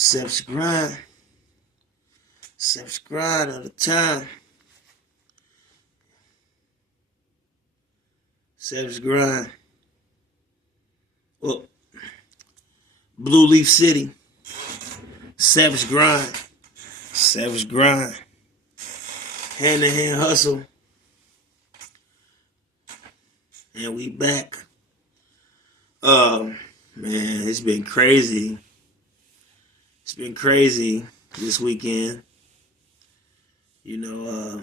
Subscribe. Subscribe all the time. Subscribe. Well, Blue Leaf City. Savage grind. Savage grind. Hand to hand hustle. And we back. Man, it's been crazy. It's been crazy this weekend. You know,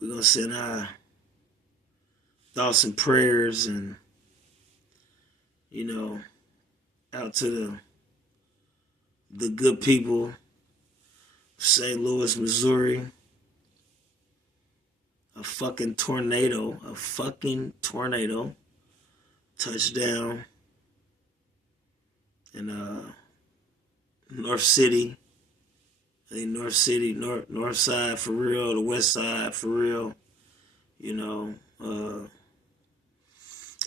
we're going to send our thoughts and prayers and, you know, out to the good people of St. Louis, Missouri. A fucking tornado touchdown in North City. I think North City, north side for real, the west side for real, you know, and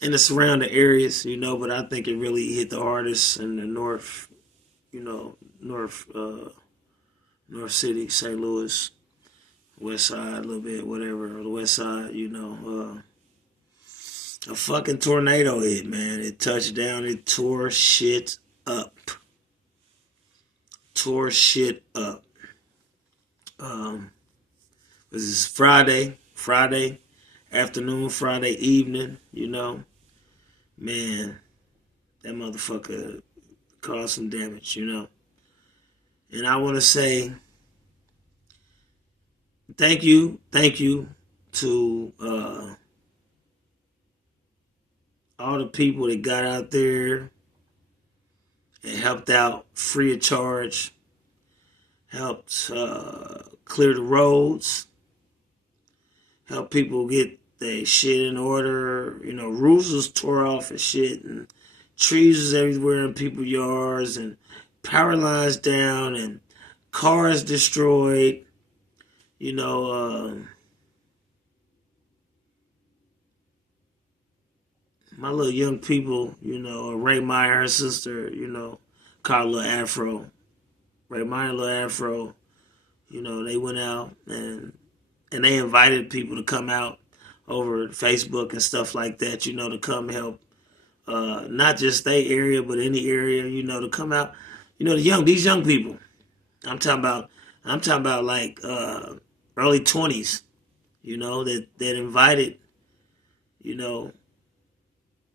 the surrounding areas, you know, but I think it really hit the hardest in the north, you know, North City, St. Louis, west side a little bit, whatever, or the west side, you know, a fucking tornado hit, man. It touched down, it tore shit up. This is Friday afternoon, Friday evening, you know. Man, that motherfucker caused some damage, you know. And I want to say thank you to all the people that got out there and helped out free of charge, helped clear the roads, helped people get their shit in order. You know, roofs was tore off and shit, and trees was everywhere in people's yards, and power lines down, and cars destroyed. You know, my little young people, you know, Ray Meyer, her sister, you know, called Lil Afro. Ray Meyer, Lil Afro, you know, they went out and they invited people to come out over Facebook and stuff like that, you know, to come help, not just their area, but any area, you know, to come out. You know, these young people, I'm talking about like early 20s, you know, that invited, you know,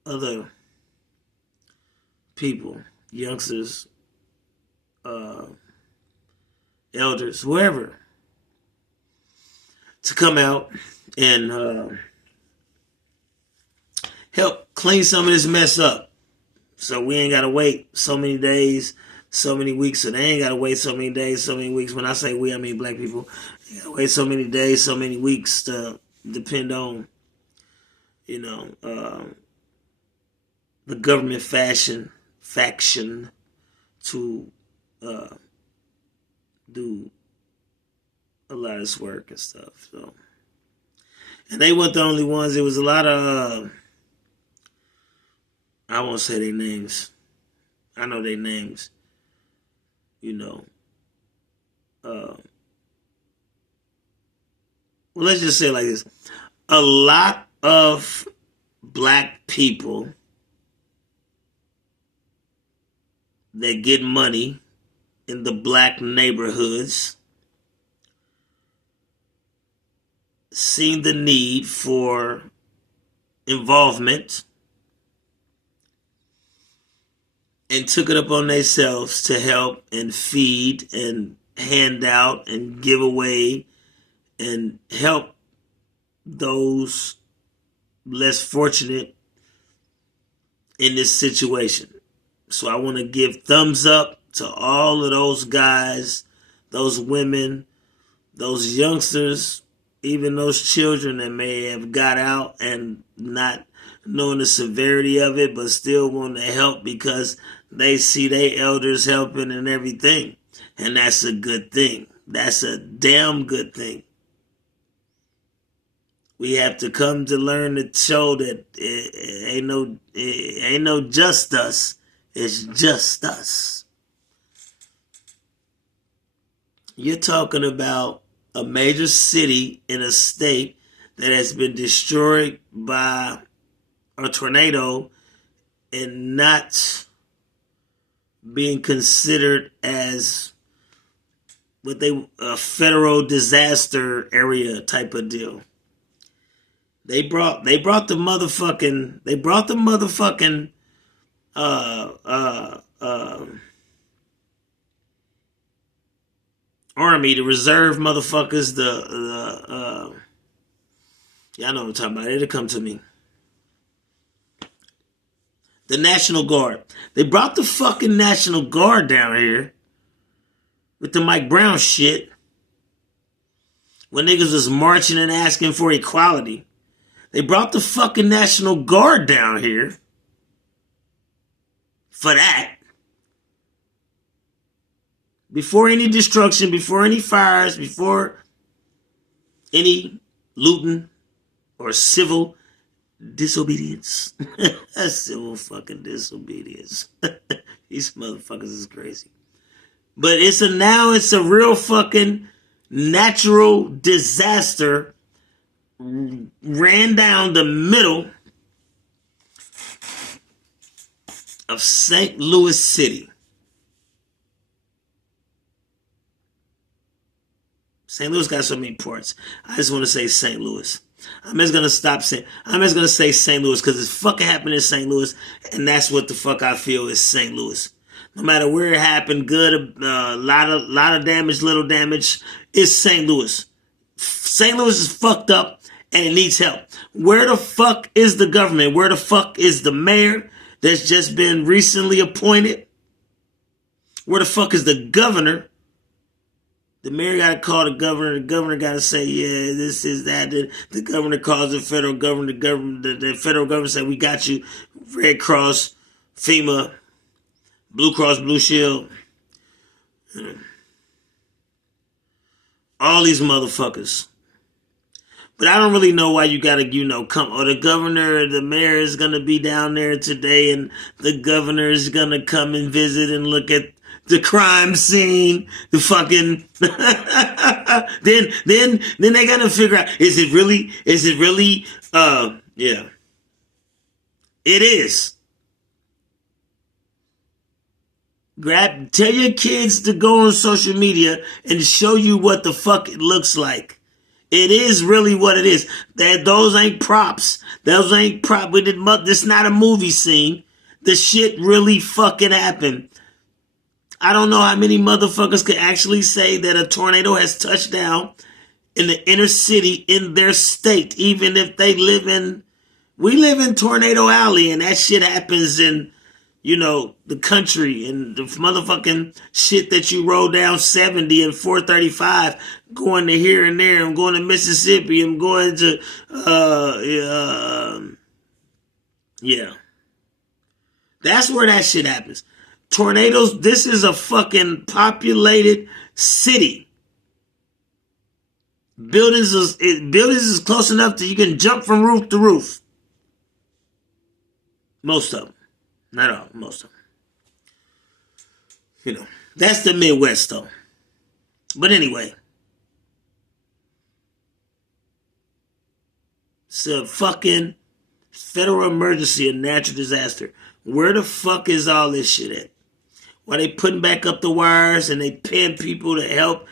other people, youngsters, elders, whoever, to come out and help clean some of this mess up. So we ain't got to wait so many days, so many weeks. So they ain't got to wait so many days, so many weeks. When I say we, I mean black people. They got to wait so many days, so many weeks to depend on, you know, the government faction to do a lot of this work and stuff. So, and they weren't the only ones. There was a lot of I won't say their names. I know their names. You know. Well, let's just say it like this. A lot of black people that get money in the black neighborhoods seen the need for involvement and took it upon themselves to help and feed and hand out and give away and help those less fortunate in this situation. So I want to give thumbs up to all of those guys, those women, those youngsters, even those children that may have got out and not knowing the severity of it, but still want to help because they see their elders helping and everything. And that's a good thing. That's a damn good thing. We have to come to learn to show that it ain't no just us. It's just us. You're talking about a major city in a state that has been destroyed by a tornado and not being considered as what a federal disaster area type of deal. They brought the motherfucking army, the reserve motherfuckers, y'all know what I'm talking about. It'll come to me. The National Guard. They brought the fucking National Guard down here with the Mike Brown shit when niggas was marching and asking for equality. They brought the fucking National Guard down here for that. Before any destruction, before any fires, before any looting or civil disobedience. Civil fucking disobedience. These motherfuckers is crazy. But it's a real fucking natural disaster ran down the middle of St. Louis City. St. Louis got so many parts. I just want to say St. Louis. I'm just going to say St. Louis because it's fucking happened in St. Louis, and that's what the fuck I feel is St. Louis. No matter where it happened, good, lot of damage, little damage, it's St. Louis. St. Louis is fucked up and it needs help. Where the fuck is the government? Where the fuck is the mayor that's just been recently appointed? Where the fuck is the governor? The mayor got to call the governor. The governor got to say, yeah, this is that. The governor calls the federal government. The federal government said, we got you. Red Cross, FEMA, Blue Cross, Blue Shield. All these motherfuckers. But I don't really know why you got to, come. Or the governor or the mayor is going to be down there today and the governor is going to come and visit and look at the crime scene, the fucking, then they gotta figure out, is it really, yeah. It is. Tell your kids to go on social media and show you what the fuck it looks like. It is really what it is. Those ain't props. This is not a movie scene. The shit really fucking happened. I don't know how many motherfuckers could actually say that a tornado has touched down in the inner city in their state, even if we live in Tornado Alley and that shit happens in, the country and the motherfucking shit that you roll down 70 and 435 going to here and there. I'm going to Mississippi. I'm going to, yeah. That's where that shit happens. Tornadoes, this is a fucking populated city. Buildings is close enough that you can jump from roof to roof. Most of them. Not all, most of them. That's the Midwest though. But anyway. It's a fucking federal emergency, a natural disaster. Where the fuck is all this shit at? Why they putting back up the wires and they paying people to help,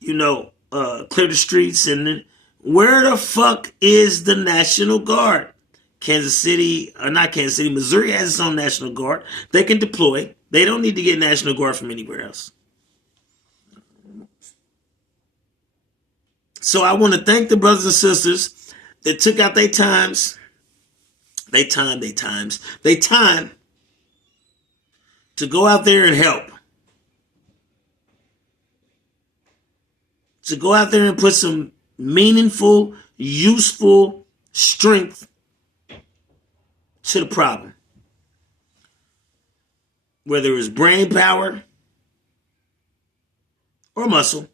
clear the streets? And where the fuck is the National Guard? Missouri has its own National Guard. They can deploy. They don't need to get National Guard from anywhere else. So I want to thank the brothers and sisters that took out their time to go out there and help. To go out there and put some meaningful, useful strength to the problem. Whether it's brain power or muscle.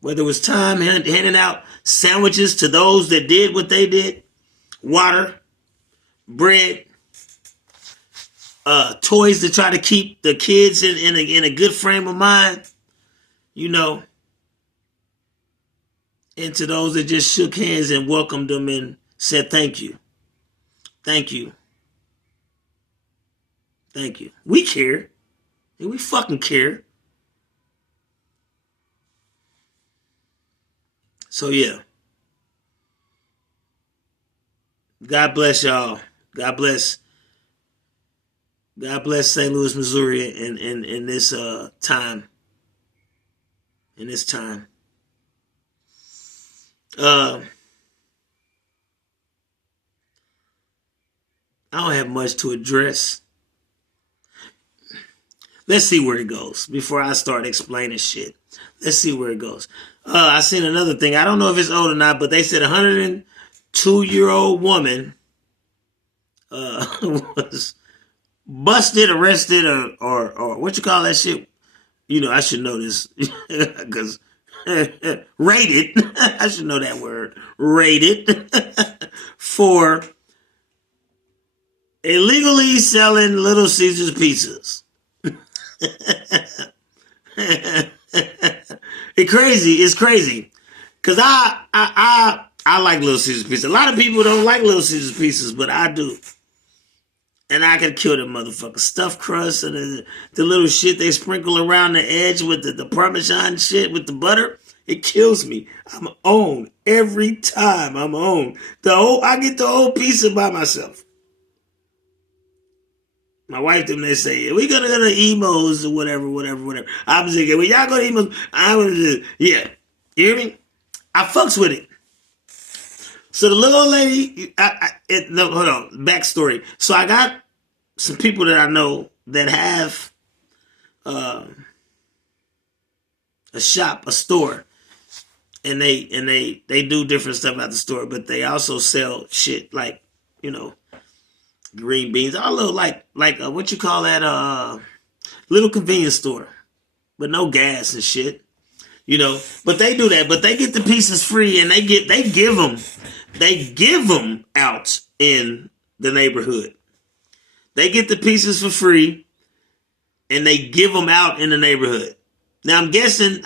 Whether it was time handing out sandwiches to those that did what they did. Water, bread, toys to try to keep the kids in a good frame of mind, you know, and to those that just shook hands and welcomed them and said thank you. Thank you. Thank you. We care. We fucking care. So yeah. God bless y'all. God bless. God bless St. Louis, Missouri in this time. In this time. I don't have much to address. Let's see where it goes before I start explaining shit. Let's see where it goes. I seen another thing. I don't know if it's old or not, but they said a 102-year-old woman was busted, arrested, or what you call that shit? You know, I should know this because raided. I should know that word. Raided for illegally selling Little Caesars pizzas. It's crazy. Cause I like Little Caesars pizzas. A lot of people don't like Little Caesars pizzas, but I do. And I can kill them motherfuckers. Stuffed crust and the little shit they sprinkle around the edge with the Parmesan shit with the butter. It kills me. I'm on every time. I'm on. I get the whole pizza by myself. My wife, them, they say, we gonna go to Emos or whatever. I'm thinking, when y'all go to Emos, I'm gonna do, yeah. You hear me? I fucks with it. So the little old lady, no, hold on, backstory. So I got some people that I know that have a shop, a store, and they do different stuff at the store, but they also sell shit like, you know, green beans, all little like what you call that little convenience store, but no gas and shit, you know. But they do that, but they get the pieces free, and they give them out in the neighborhood. They get the pieces for free, and they give them out in the neighborhood. Now I'm guessing.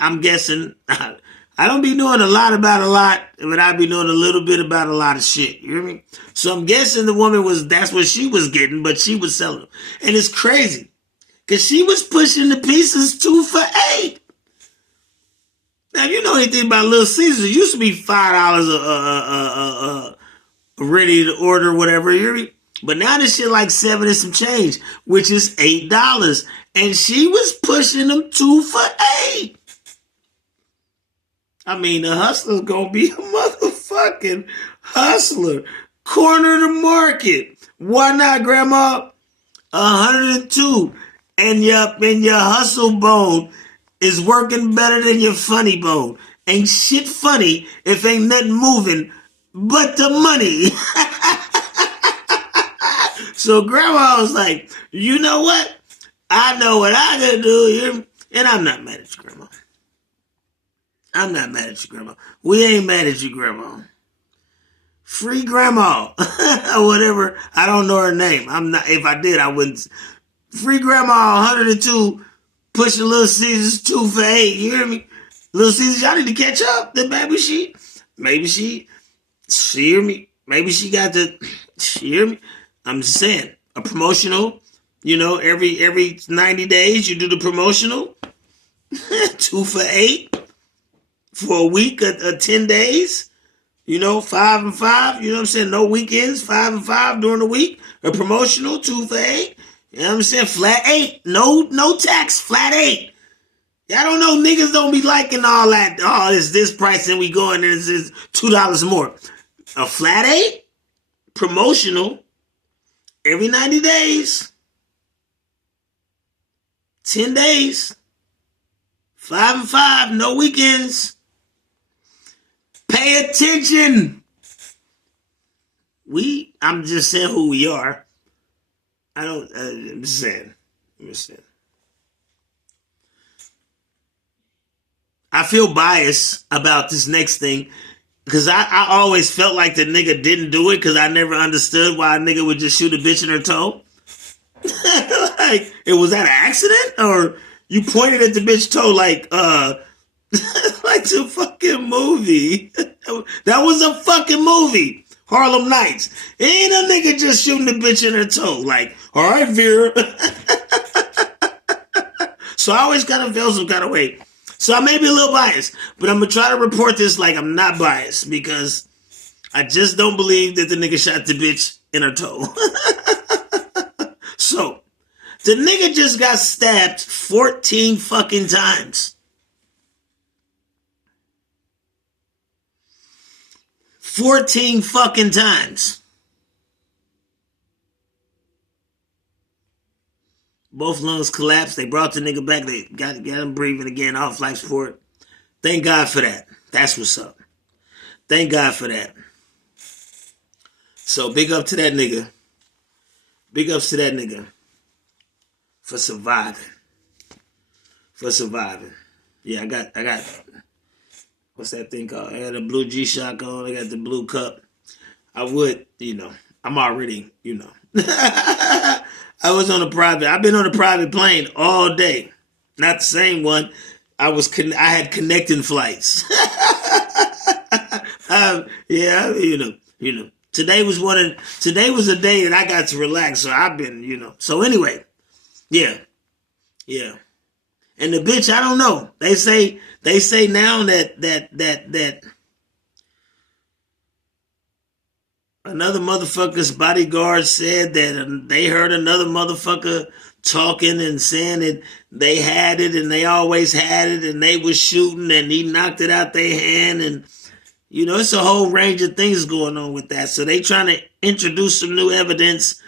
I don't be knowing a lot about a lot, but I be knowing a little bit about a lot of shit. You hear me? So I'm guessing the woman that's what she was getting, but she was selling them. And it's crazy, because she was pushing the pieces 2 for $8. Now, if you know anything about Little Caesars, it used to be $5 ready to order, whatever. You hear me? But now this shit like 7 and some change, which is $8. And she was pushing them 2 for $8. I mean, the hustler's gonna be a motherfucking hustler. Corner the market. Why not, Grandma? 102. And your hustle bone is working better than your funny bone. Ain't shit funny if ain't nothing moving but the money. So Grandma was like, you know what? I know what I gotta do. And I'm not mad at you, Grandma. I'm not mad at you, Grandma. We ain't mad at you, Grandma. Free Grandma. Or whatever. I don't know her name. I'm not. If I did, I wouldn't. Free Grandma 102 pushing Little Caesars 2 for $8. You hear me? Little Caesars, y'all need to catch up. Then maybe she hear me. Maybe she got she hear me. I'm just saying, a promotional, you know, every 90 days you do the promotional. 2 for $8. For a week, 10 days, you know, 5 and 5, you know what I'm saying? No weekends, 5 and 5 during the week. A promotional, 2 for $8. You know what I'm saying? Flat 8. No tax, flat 8. Y'all don't know, niggas don't be liking all that. Oh, it's this price and we go and it's $2 more. A flat 8, promotional, every 90 days, 10 days, 5 and 5, no weekends. Pay attention. I'm just saying who we are. I'm just saying. I feel biased about this next thing, because I always felt like the nigga didn't do it, because I never understood why a nigga would just shoot a bitch in her toe. Like, it was that an accident? Or you pointed at the bitch toe like, like the fucking movie. That was a fucking movie. Harlem Nights. Ain't a nigga just shooting the bitch in her toe. Like, all right, Vera. So I always kind of feel some kind of way. So I may be a little biased, but I'm going to try to report this like I'm not biased because I just don't believe that the nigga shot the bitch in her toe. So, the nigga just got stabbed 14 fucking times. 14 fucking times. Both lungs collapsed. They brought the nigga back. They got him breathing again, off life support. Thank God for that. That's what's up. Thank God for that. So big up to that nigga. Big ups to that nigga for surviving. For surviving. Yeah, I got what's that thing called? I got a blue G-Shock on. I got the blue cup. I would, I'm already, I've been on a private plane all day. Not the same one. I had connecting flights. Today was a day that I got to relax. So I've been, so anyway, yeah. And the bitch, I don't know. They say now that another motherfucker's bodyguard said that they heard another motherfucker talking and saying that they had it and they always had it and they was shooting and he knocked it out their hand and it's a whole range of things going on with that. So they trying to introduce some new evidence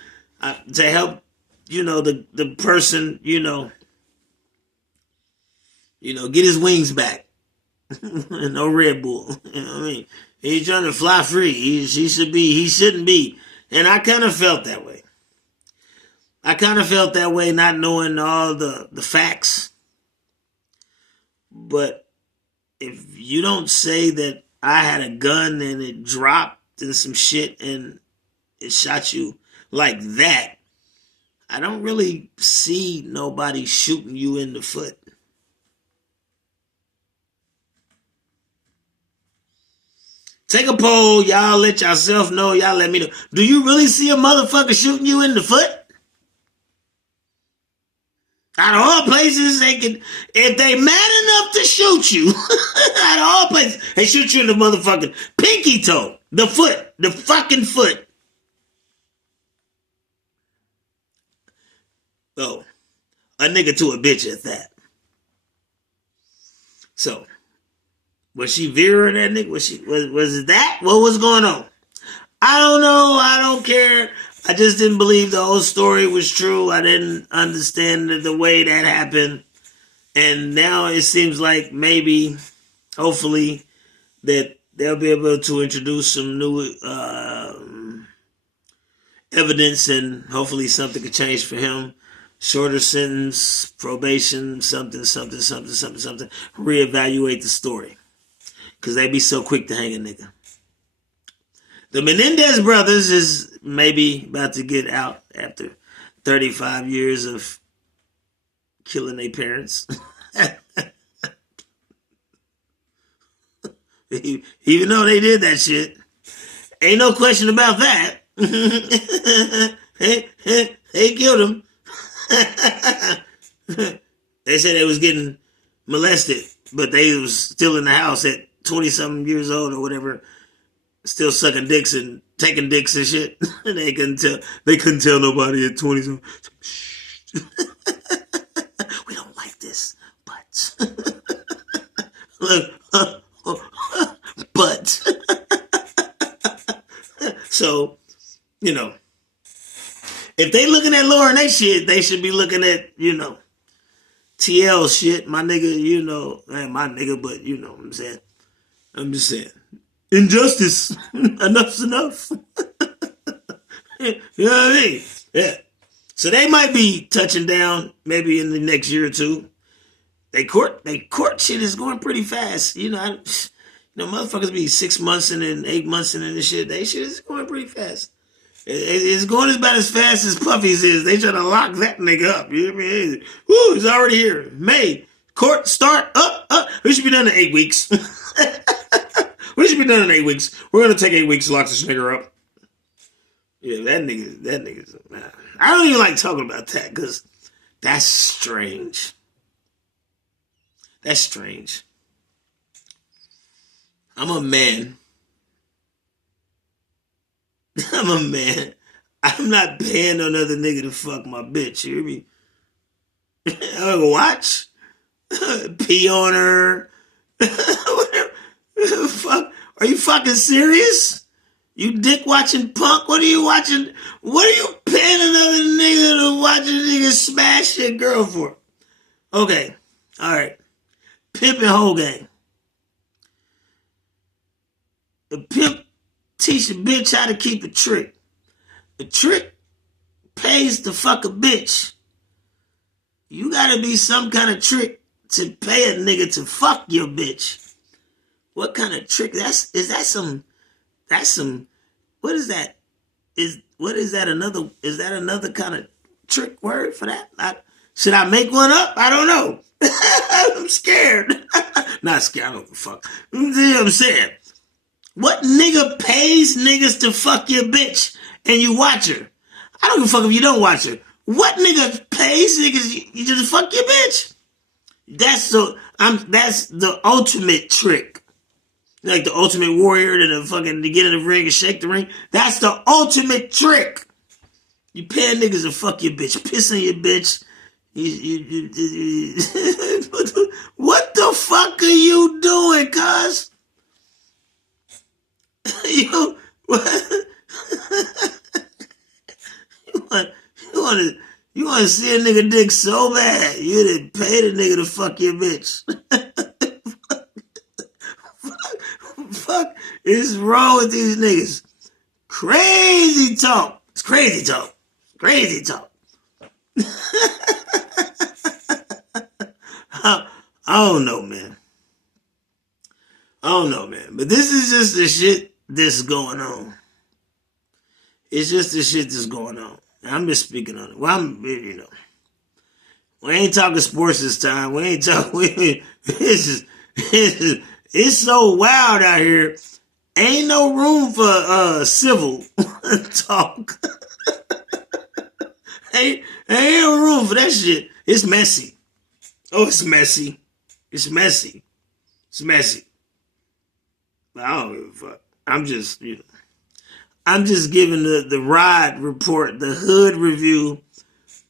to help the person get his wings back. No Red Bull. You know what I mean? He's trying to fly free. He shouldn't be. And I kind of felt that way. Not knowing all the facts. But if you don't say that I had a gun and it dropped and some shit and it shot you like that, I don't really see nobody shooting you in the foot. Take a poll, y'all let yourself know, y'all let me know. Do you really see a motherfucker shooting you in the foot? Out of all places, if they mad enough to shoot you, out of all places, they shoot you in the motherfucking pinky toe, the foot, the fucking foot. Oh, a nigga to a bitch at that. So, was she veering that nigga? Was it that? What was going on? I don't know. I don't care. I just didn't believe the whole story was true. I didn't understand the way that happened. And now it seems like maybe, hopefully, that they'll be able to introduce some new evidence and hopefully something could change for him. Shorter sentence, probation, something. Reevaluate the story. Because they be so quick to hang a nigga. The Menendez brothers is maybe about to get out after 35 years of killing their parents. Even though they did that shit. Ain't no question about that. They killed him. They said they was getting molested, but they was still in the house at 20-something years old or whatever, still sucking dicks and taking dicks and shit. They couldn't tell nobody at 20-something. We don't like this, but look, but so if they looking at lowering that shit, they should be looking at TL shit. My nigga, my nigga, but you know what I'm saying. I'm just saying. Injustice. Enough's enough. You know what I mean? Yeah. So they might be touching down maybe in the next year or two. They court shit is going pretty fast. Motherfuckers be 6 months and then 8 months and then this shit. They shit is going pretty fast. It's going about as fast as Puffy's is. They trying to lock that nigga up. You know what I mean? Woo, he's already here. May. Court start up. We should be done in 8 weeks. We should be done in 8 weeks. We're going to take 8 weeks to lock this nigga up. Yeah, that nigga's, man. I don't even like talking about that because that's strange. That's strange. I'm a man. I'm a man. I'm not paying another nigga to fuck my bitch. You hear me? I'm gonna watch. Pee on her. Fuck. Are you fucking serious? You dick watching punk? What are you watching? What are you paying another nigga to watch a nigga smash your girl for? Okay. Alright. Pimp and hoe gang. The pimp teach a bitch how to keep a trick. The trick pays to fuck a bitch. You gotta be some kind of trick to pay a nigga to fuck your bitch. What kind of trick? That's some what is that? Is that another kind of trick word for that? Should I make one up? I don't know. I'm scared. Not scared, I don't give a fuck. You know what I'm saying? What nigga pays niggas to fuck your bitch and you watch her? I don't give a fuck if you don't watch her. What nigga pays niggas you just fuck your bitch? That's the ultimate trick. Like the ultimate warrior to get in the ring and shake the ring. That's the ultimate trick. You pay niggas to fuck your bitch, piss on your bitch. What the fuck are you doing, cuz? You want to see a nigga dick so bad, you didn't pay the nigga to fuck your bitch. Fuck is wrong with these niggas? Crazy talk. It's crazy talk. Crazy talk. I don't know, man. But this is just the shit that's going on. It's just the shit that's going on. I'm just speaking on it. Well, we ain't talking sports this time. We ain't talking. It's so wild out here. Ain't no room for civil talk. ain't no room for that shit. It's messy. Oh, it's messy. It's messy. But I don't give a fuck. I'm just giving the ride report, the hood review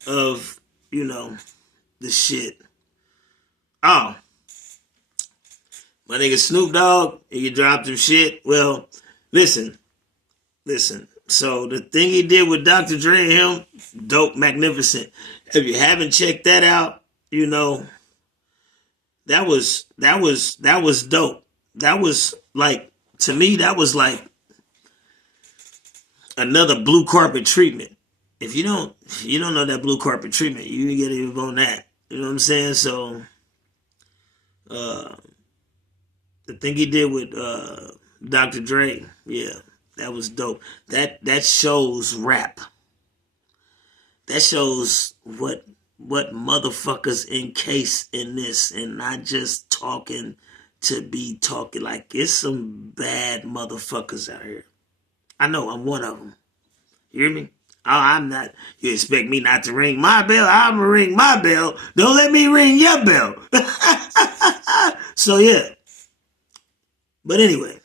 of, the shit. Oh. My nigga Snoop Dogg, he dropped some shit. Well, listen. So the thing he did with Dr. Dre and him, dope, magnificent. If you haven't checked that out, that was dope. That was like, to me, that was like another blue carpet treatment. If you don't know that blue carpet treatment, you can get it on that. You know what I'm saying? So, the thing he did with Dr. Dre, yeah, that was dope. That shows rap. That shows what motherfuckers encase in this, and not just talking to be talking. Like, it's some bad motherfuckers out here. I know, I'm one of them. You hear me? Oh, I'm not. You expect me not to ring my bell? I'm gonna ring my bell. Don't let me ring your bell. So yeah. But anyway,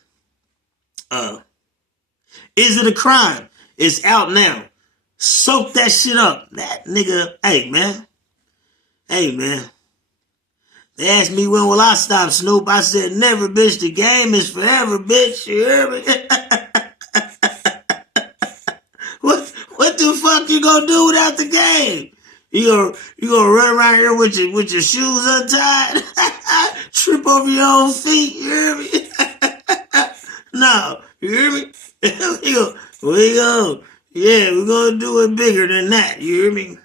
is it a crime? It's out now. Soak that shit up. That nigga, hey man. They asked me when will I stop, Snoop. I said never, bitch. The game is forever, bitch. You hear me? What the fuck you gonna do without the game? You gonna run around here with your shoes untied? Trip over your own feet, you hear me? No, you hear me? We're gonna do it bigger than that, you hear me?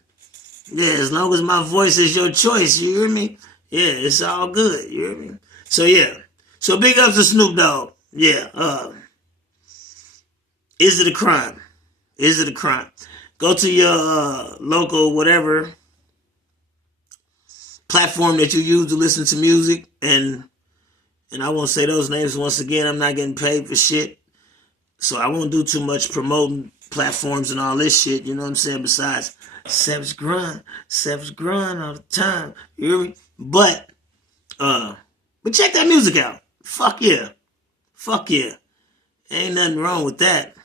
Yeah, as long as my voice is your choice, you hear me? Yeah, it's all good, you hear me? So yeah. So big ups to Snoop Dogg. Yeah, is it a crime? Is it a crime? Go to your local whatever platform that you use to listen to music, and I won't say those names once again. I'm not getting paid for shit, so I won't do too much promoting platforms and all this shit. You know what I'm saying? Besides, Savage grind all the time. You hear me? But check that music out. Fuck yeah, fuck yeah. Ain't nothing wrong with that.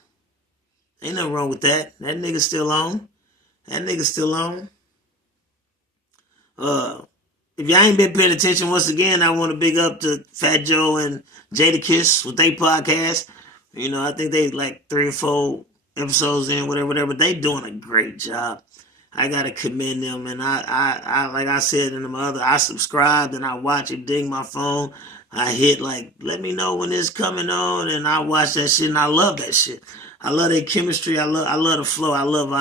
Ain't nothing wrong with that. That nigga still on. That nigga still on. If y'all ain't been paying attention, once again, I want to big up to Fat Joe and Jadakiss with their podcast. You know, I think they like 3 or 4 episodes in, whatever. They doing a great job. I gotta commend them, and I like I said in my other, I subscribed and I watch it, ding my phone. I hit like, let me know when it's coming on, and I watch that shit, and I love that shit. I love their chemistry. I love the flow. I love it.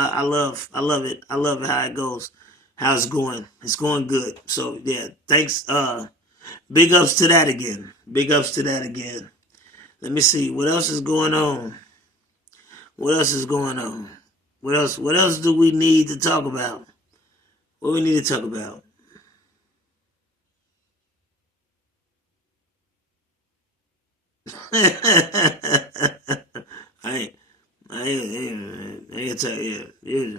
I love it how it goes, how it's going. It's going good. So yeah, thanks. Big ups to that again. Big ups to that again. Let me see what else is going on. What else is going on? What else do we need to talk about? What we need to talk about? I ain't tell you. Yeah.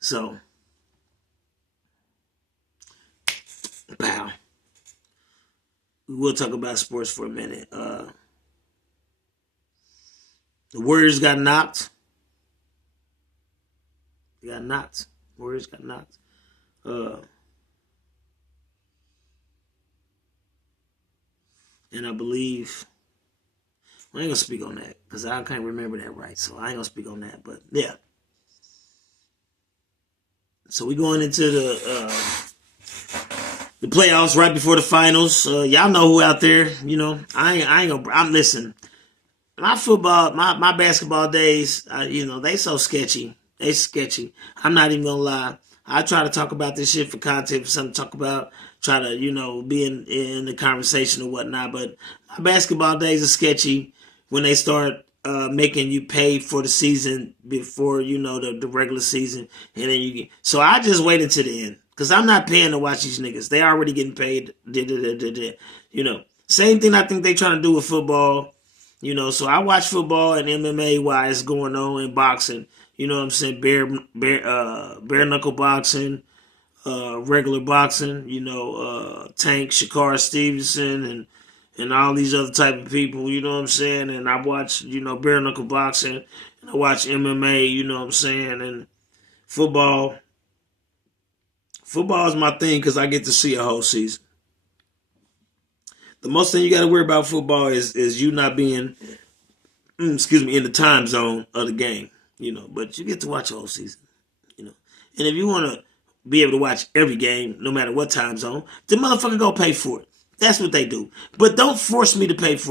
So, pow. We will talk about sports for a minute. The Warriors got knocked. They got knocked. Warriors got knocked. And I believe I ain't gonna speak on that because I can't remember that right. So I ain't gonna speak on that. But yeah. So we going into the playoffs right before the finals. Y'all know who out there. You know, I ain't gonna. I'm listen. My football, my basketball days, you know, they so sketchy. They sketchy. I'm not even gonna lie. I try to talk about this shit for content, for something to talk about. Try to, you know, be in the conversation or whatnot. But my basketball days are sketchy when they start making you pay for the season before, you know, the regular season, and then you get. So I just wait until the end because I'm not paying to watch these niggas. They already getting paid. You know, same thing I think they trying to do with football. You know, so I watch football and MMA while it's going on in boxing. You know what I'm saying? Bare knuckle boxing, regular boxing. You know, Tank, Shakar Stevenson, and all these other type of people. You know what I'm saying? And I watch, you know, bare knuckle boxing. And I watch MMA. You know what I'm saying? And football. Football is my thing because I get to see a whole season. The most thing you got to worry about football is you not being in the time zone of the game, you know, but you get to watch the whole season, you know. And if you want to be able to watch every game, no matter what time zone, the motherfucker go pay for it. That's what they do. But don't force me to pay for it.